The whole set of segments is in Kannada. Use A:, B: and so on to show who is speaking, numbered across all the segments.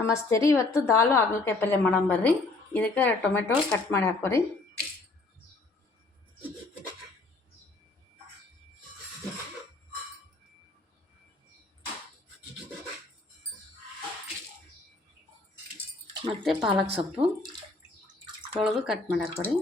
A: ನಮಸ್ತೆ ರೀ. ಇವತ್ತು ದಾಲು ಹಾಗಲಕಾಯಿ ಪಲ್ಯ ಮಾಡೋಣ ಬರ್ರಿ. ಇದಕ್ಕೆ ಟೊಮೆಟೊ ಕಟ್ ಮಾಡಿ ಹಾಕೋರಿ. ಮತ್ತು ಪಾಲಕ್ ಸೊಪ್ಪು ತೊಳೆದು ಕಟ್ ಮಾಡಿ ಹಾಕೋರಿ.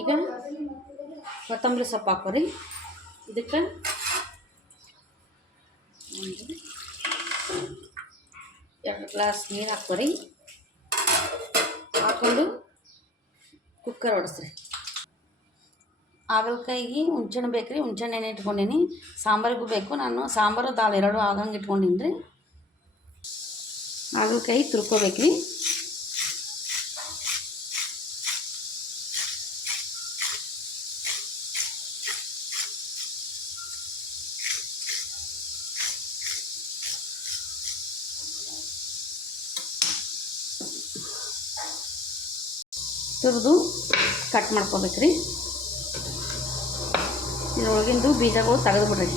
A: ಈಗ ಕೊತ್ತಂಬರಿ ಸೊಪ್ಪು ಹಾಕೋರಿ. ಇದಕ್ಕೆ ಒಂದು ಎರಡು ಗ್ಲಾಸ್ ನೀರು ಹಾಕೋರಿ. ಹಾಕ್ಕೊಂಡು ಕುಕ್ಕರ್ ಹೊಡೆಸ್ರಿ ಹಾಗಲಕಾಯಿಗೆ ಹುಣ್ಸೆಹಣ್ಣು ಬೇಕು ರೀ ಹುಣ್ಸೆಹಣ್ಣು ಎಣ್ಣೆ ಇಟ್ಕೊಂಡೀನಿ. ಸಾಂಬಾರಿಗೂ ಬೇಕು. ನಾನು ಸಾಂಬಾರು, ದಾಲ್ ಎರಡು ಆಗಂಗೆ ಇಟ್ಕೊಂಡೀನಿ ರೀ ಹಾಗಲಕಾಯಿ ತುರ್ಕೋಬೇಕು ರೀ ತುರಿದು ಕಟ್ ಮಾಡ್ಕೊಬೇಕು ರೀ ಇದ್ರೊಳಗಿಂದು ಬೀಜಗಳು ತೆಗೆದು ಬಿಡ್ರಿ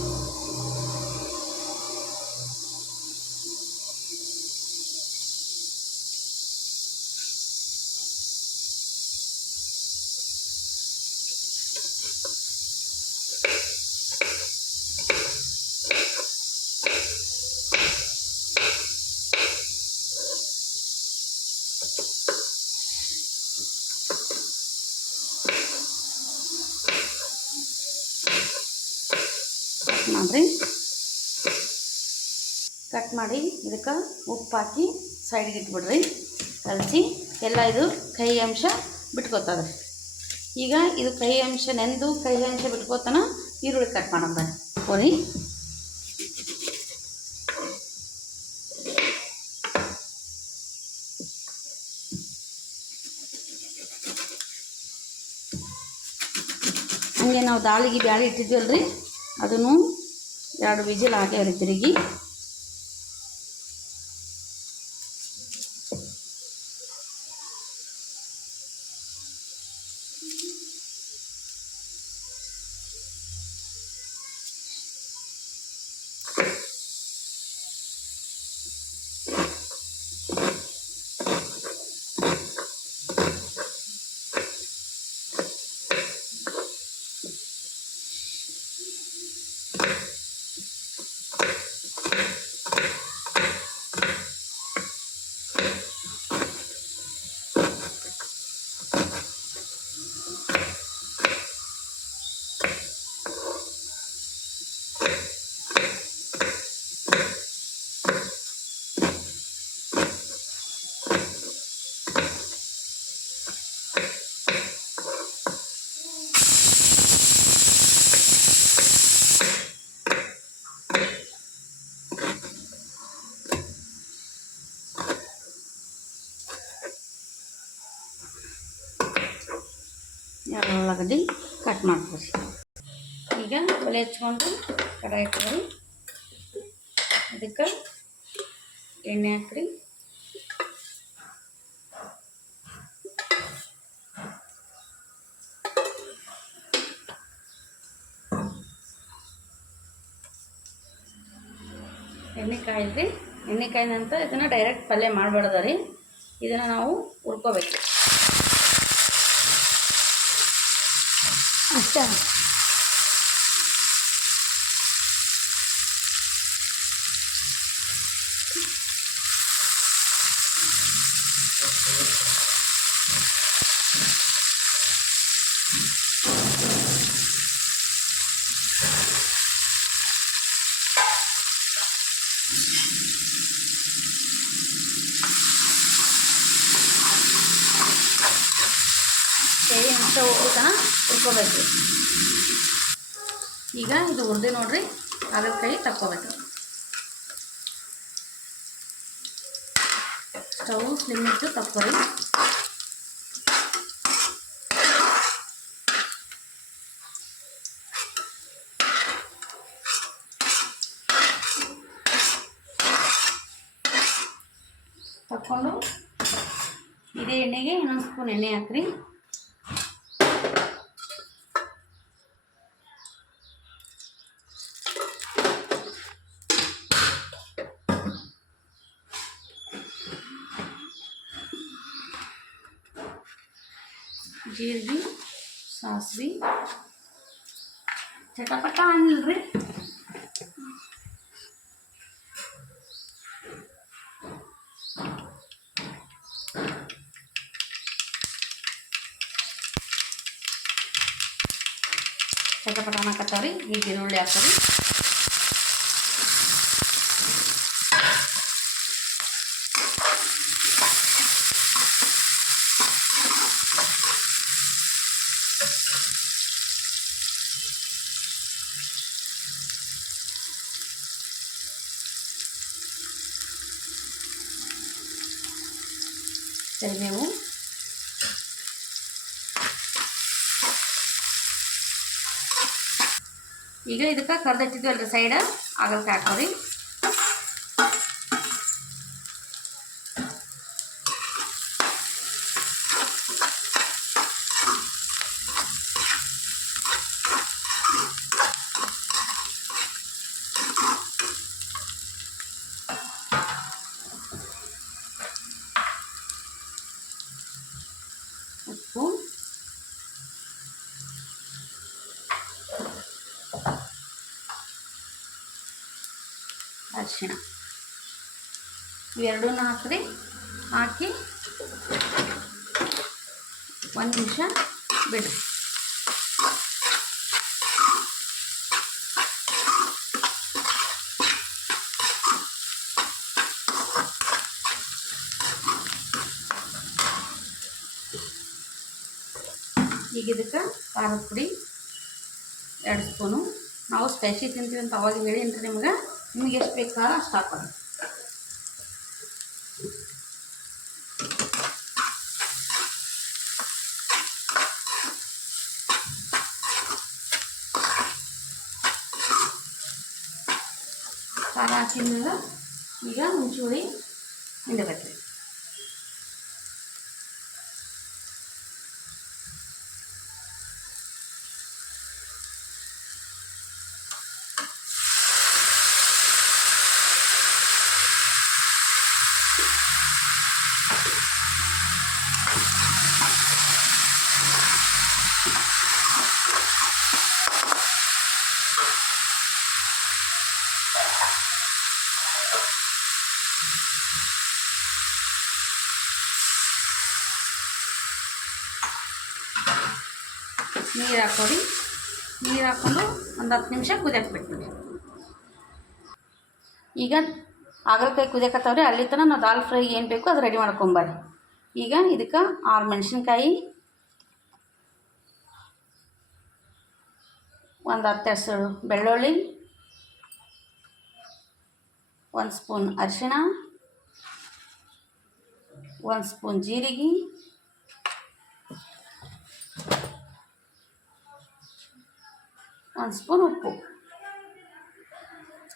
A: ಕಟ್ ಮಾಡಿರಿ ಕಟ್ ಮಾಡಿ ಇದಕ್ಕೆ ಉಪ್ಪು ಹಾಕಿ ಸೈಡ್ಗೆ ಇಟ್ಬಿಡ್ರಿ. ಕಲಸಿ ಎಲ್ಲ ಇದು ಕೈ ಅಂಶ ಬಿಟ್ಕೋತದ. ಈಗ ಇದು ಕೈ ಅಂಶ ನೆಂದು ಕೈ ಅಂಶ ಬಿಟ್ಕೋತಾನ ಈರುಳ್ಳಿ ಕಟ್ ಮಾಡೋಣ ಬನ್ನಿ. ಕೊರಿ. ಹಂಗೆ ನಾವು ದಾಳಿಗೆ ಬ್ಯಾಳಿ ಇಟ್ಟಿದ್ವಲ್ರಿ ಅದನ್ನು ಎರಡು ವಿಜಿಲ್ ಹಾಕ್ಯಾವ್ರಿ ತಿರುಗಿ. ಕಟ್ ಮಾಡ್ಕೊರಿ ಈಗ ಒಲೆ ಹಚ್ಕೊಂಡು ಕಡಾಯಿ ಇಟ್ಕೊರಿ ಅದಕ್ಕೆ ಎಣ್ಣೆ ಹಾಕ್ರಿ. ಎಣ್ಣೆ ಕಾಯಿಲ್ರಿ ಎಣ್ಣೆ ನಂತರ ಇದನ್ನು ಡೈರೆಕ್ಟ್ ಪಲ್ಯ ಮಾಡಬಾರ್ದು ರೀ. ಇದನ್ನು ನಾವು ಹುರ್ಕೋಬೇಕು. ಅಷ್ಟೇ ಕೈ ತಕ್ಕೋಬೇಕು. ಈಗ ಇದು ಹುರಿದು ನೋಡ್ರಿ ಕೈ ತಕ್ಕೋಬೇಕು. ಸ್ಟವ್ ಸ್ಲಿಮ್ ಇಟ್ಟು ತಕ್ಕೋರಿ. ತಕ್ಕೊಂಡು ಇದೇ ಎಣ್ಣೆಗೆ ಇನ್ನೊಂದು ಸ್ಪೂನ್ ಎಣ್ಣೆ ಹಾಕ್ರಿ. ಜೀರಿಗೆ ಸಾಸಿವೆ ಚಟಪಟ ಅನ್ನಿಲ್ರಿ ಚಟಪಟ ಅನ್ನಕತ್ತಾವ್ರಿ ಈಗ ಈರುಳ್ಳಿ ಹಾಕ್ರಿ ಕರಿಬೇವು ಈಗ ಇದಕ್ಕೆ ಕರ್ದಿಟ್ಟಿದ್ವಲ್ರಿ ಸೈಡ್ ಆಗಲ್ಕ ಹಾಕೋರಿ ಉಪ್ಪು ಅರಿಶಿಣ ಇವೆರಡೂ ಹಾಕ್ರಿ ಹಾಕಿ ಒಂದು ನಿಮಿಷ ಬಿಡಿ ಈಗ ಇದಕ್ಕೆ ಖಾರದ ಪುಡಿ ಎರಡು ಸ್ಪೂನು. ನಾವು ಸ್ಪೈಸಿ ತಿಂತೀವಿ ಅಂತ ಅವಾಗ ಹೇಳಿನ್ರಿ ನಿಮ್ಗೆ. ನಿಮಗೆ ಎಷ್ಟು ಬೇಕಾ ಅಷ್ಟು ಹಾಕೋದು ಖಾರ ಹಾಕಿದ್ಮೇಲೆ ಈಗ ಮುಂಚೂಳಿ ಹಿಂಡಬೇಕು ನೀರು ಹಾಕೋರಿ ನೀರು ಹಾಕ್ಕೊಂಡು ಒಂದು ಹತ್ತು ನಿಮಿಷ ಕುದಿಯಕ್ಕೆ ಈಗ ಹಾಗಲಕಾಯಿ ಕುದಿಯಕತ್ತವ್ರಿ, ಅಲ್ಲಿ ತನಕ ನಾವು ದಾಲ್ ಫ್ರೈ ಏನು ಬೇಕು ಅದು ರೆಡಿ ಮಾಡ್ಕೊಂಬರ್ರಿ. ಈಗ ಇದಕ್ಕೆ ಆರು ಮೆಣಸಿನ್ಕಾಯಿ ಒಂದು ಹತ್ತು ಹೆಸರು ಬೆಳ್ಳುಳ್ಳಿ, ಒಂದು ಸ್ಪೂನ್ ಅರಿಶಿಣ, ಒಂದು ಸ್ಪೂನ್ ಜೀರಿಗೆ ಒಂದು ಸ್ಪೂನ್ ಉಪ್ಪು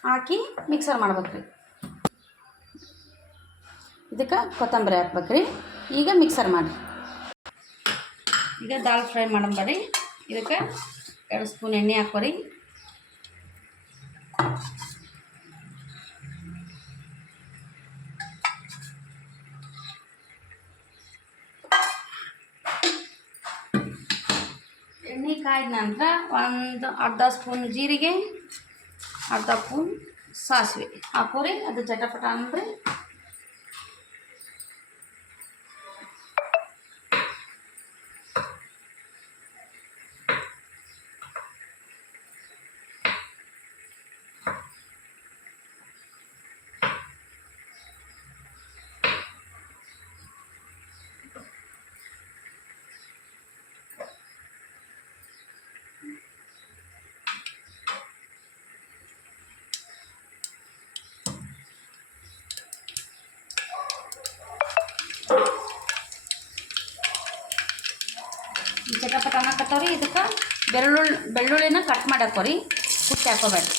A: ಹಾಕಿ ಮಿಕ್ಸರ್ ಮಾಡ್ಬೇಕ್ರಿ. ಇದಕ್ಕೆ ಕೊತ್ತಂಬರಿ ಹಾಕ್ಬೇಕ್ರಿ. ಈಗ ಮಿಕ್ಸರ್ ಮಾಡಿ ಈಗ ದಾಲ್ ಫ್ರೈ ಮಾಡಂಬರಿ ಇದಕ್ಕೆ ಎರಡು ಸ್ಪೂನ್ ಎಣ್ಣೆ ಹಾಕೋರಿ ಎಣ್ಣೆ ಕಾಯ್ದ ನಂತರ ಒಂದು ಅರ್ಧ ಸ್ಪೂನ್ ಜೀರಿಗೆ ಅರ್ಧ ಸ್ಪೂನ್ ಸಾಸಿವೆ. ಹಾಕೋರಿ ಅದು ಚಟಪಟ ಅಂದ್ರೆ ಈ ಚಟಪಟ ರೀ ಇದಕ್ಕೆ ಬೆಳ್ಳುಳ್ಳಿ, ಬೆಳ್ಳುಳ್ಳಿನ ಕಟ್ ಮಾಡಿ ಹಾಕೋರಿ ಕುಟ್ಟಿ ಹಾಕೋಬೇಡ್ರಿ.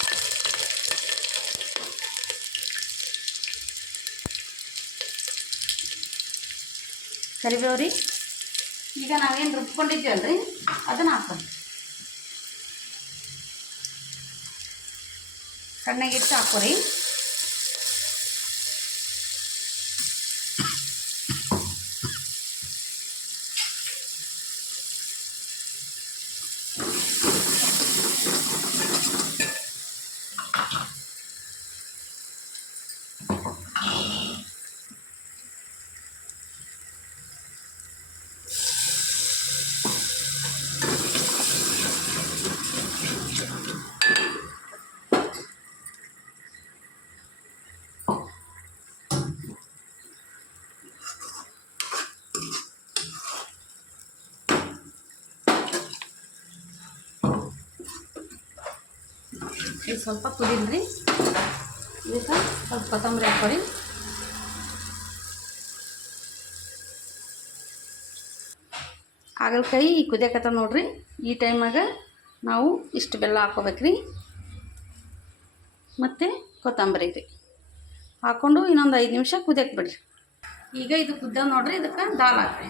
A: ಕರಿಬೇವು ರೀ ಈಗ ನಾವೇನು ರುಬ್ಕೊಂಡಿದ್ದೀವಲ್ರಿ? ಅದನ್ನು ಹಾಕೋಣ ಸಣ್ಣಗಿಟ್ಟು ಹಾಕೋರಿ ಇದು ಸ್ವಲ್ಪ ಕುದಿಲ್ರಿ ಇದಕ್ಕೆ ಸ್ವಲ್ಪ ಕೊತ್ತಂಬರಿ ಹಾಕೋರಿ ಹಾಗಲಕಾಯಿ ಕುದಿಯಕತ್ತ ನೋಡ್ರಿ. ಈ ಟೈಮಾಗ ನಾವು ಇಷ್ಟು ಬೆಲ್ಲ ಹಾಕೋಬೇಕ್ರಿ ಮತ್ತು ಕೊತ್ತಂಬರಿ ರೀ ಹಾಕ್ಕೊಂಡು ಇನ್ನೊಂದು ಐದು ನಿಮಿಷ ಕುದಿಯಕ್ಕೆ ಬಿಡ್ರಿ. ಈಗ ಇದು ಕುದ್ದ ನೋಡ್ರಿ, ಇದಕ್ಕೆ ದಾಲ್ ಹಾಕ್ರಿ.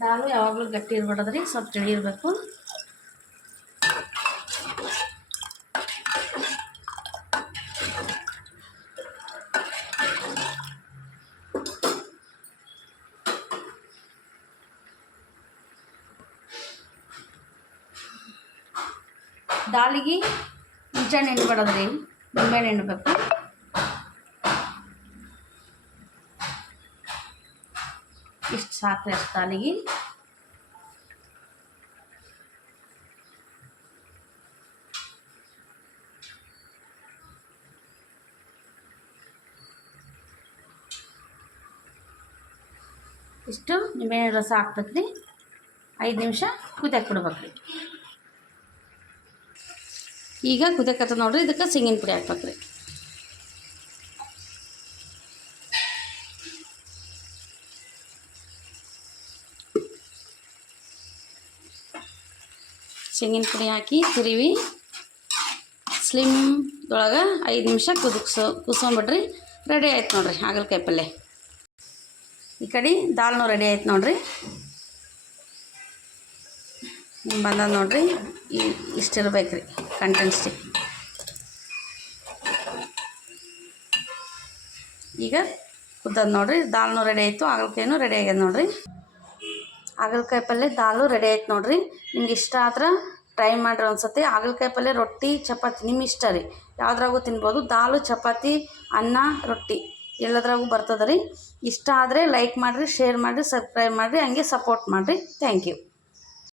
A: ದಾಲು ಯಾವಾಗಲೂ ಗಟ್ಟಿ ಇರ್ಬಾರ್ದ್ರಿ ಸ್ವಲ್ಪ ತಿಳಿ ಇರಬೇಕು ದಾಲಿಗೆ ಮುಂಚೆಣ್ಣೆ ಎಣ್ಣೆ ನಿಂಬೆಹಣ್ಣು ಎಣ್ಣಬೇಕು ಇಷ್ಟು ಸಾಕ್ರಿ ಅಷ್ಟು ದಾಲಿಗೆ ಇಷ್ಟು ನಿಂಬೆಹಣ್ಣು ರಸ ಹಾಕ್ಬೇಕ್ರಿ ಐದು ನಿಮಿಷ ಕುದಿಯಕ್ಕೆ ಬಿಡ್ಬೇಕ್ರಿ ಈಗ ಕುದಕತ್ತದ ನೋಡ್ರಿ, ಇದಕ್ಕೆ ಸಿಂಗಿನ ಪುಡಿ ಹಾಕ್ಬೇಕ್ರಿ. ಸಿಂಗಿನ ಪುಡಿ ಹಾಕಿ ತಿರುವಿ. ಸ್ಲಿಮ್ದೊಳಗೆ ಐದು ನಿಮಿಷ ಕುದಿಸೋ ಕುಸ್ಕೊಂಬಿಡ್ರಿ ರೆಡಿ ಆಯ್ತು ನೋಡ್ರಿ, ಹಾಗಲಕಾಯಿ ಪಲ್ಯ. ಈ ಕಡೆ ದಾಲ್ನೂ ರೆಡಿ ಆಯ್ತು ನೋಡ್ರಿ. ಬಂದ ನೋಡ್ರಿ ಇಷ್ಟಿರ್ಬೇಕು ರೀ ಕಂಟೆನ್ಸಿ ಈಗ ಕುದ್ದದ ನೋಡ್ರಿ, ದಾಲ್ನು ರೆಡಿ ಆಯಿತು, ಹಾಗಲಕಾಯಿನೂ ರೆಡಿ ಆಗ್ಯದ ನೋಡ್ರಿ. ಹಾಗಲಕಾಯಿ ಪಲ್ಯ ದಾಲು ರೆಡಿ ಆಯ್ತು ನೋಡ್ರಿ. ನಿಮ್ಗೆ ಇಷ್ಟ ಆದ್ರೆ ಟ್ರೈ ಮಾಡ್ರಿ ಒಂದ್ಸತಿ. ಹಾಗಲಕಾಯಿ ಪಲ್ಯ ರೊಟ್ಟಿ, ಚಪಾತಿ ನಿಮ್ಮ ಇಷ್ಟ ರೀ. ಯಾವ್ದ್ರಾಗೂ ತಿನ್ಬೋದು. ದಾಲು, ಚಪಾತಿ, ಅನ್ನ, ರೊಟ್ಟಿ ಎಲ್ಲದ್ರಾಗೂ ಬರ್ತದೆ ರೀ. ಇಷ್ಟ ಆದರೆ ಲೈಕ್ ಮಾಡಿರಿ ಶೇರ್ ಮಾಡಿರಿ ಸಬ್ಸ್ಕ್ರೈಬ್ ಮಾಡಿರಿ, ಹಂಗೆ ಸಪೋರ್ಟ್ ಮಾಡಿರಿ. Thank you